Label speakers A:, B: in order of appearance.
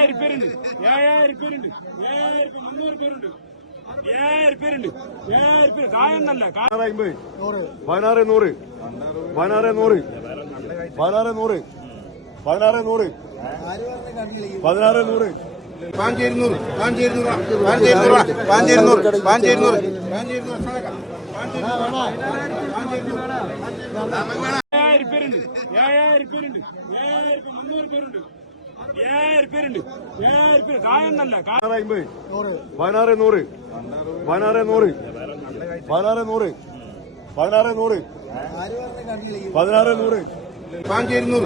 A: ഏഴായിരം പേരുണ്ട്, 7000 പേരുണ്ട്, 7300 പേരുണ്ട്, 7000 പേരുണ്ട്, 7000 പേര്. കായൊന്നല്ല,
B: 1650, 1600, 1600, 1600, 1600, 1600.
C: പാഞ്ചേരുന്നൂറ്
A: പേരുണ്ട്, 7000 പേരുണ്ട്, 7300 പേരുണ്ട്, 7000 പേരുണ്ട്, 7000 പേര്. കായൊന്നല്ല,
B: 1650, 1600, 1600, 1600, 1600, 1600.
C: പാഞ്ചേരുന്നൂറ്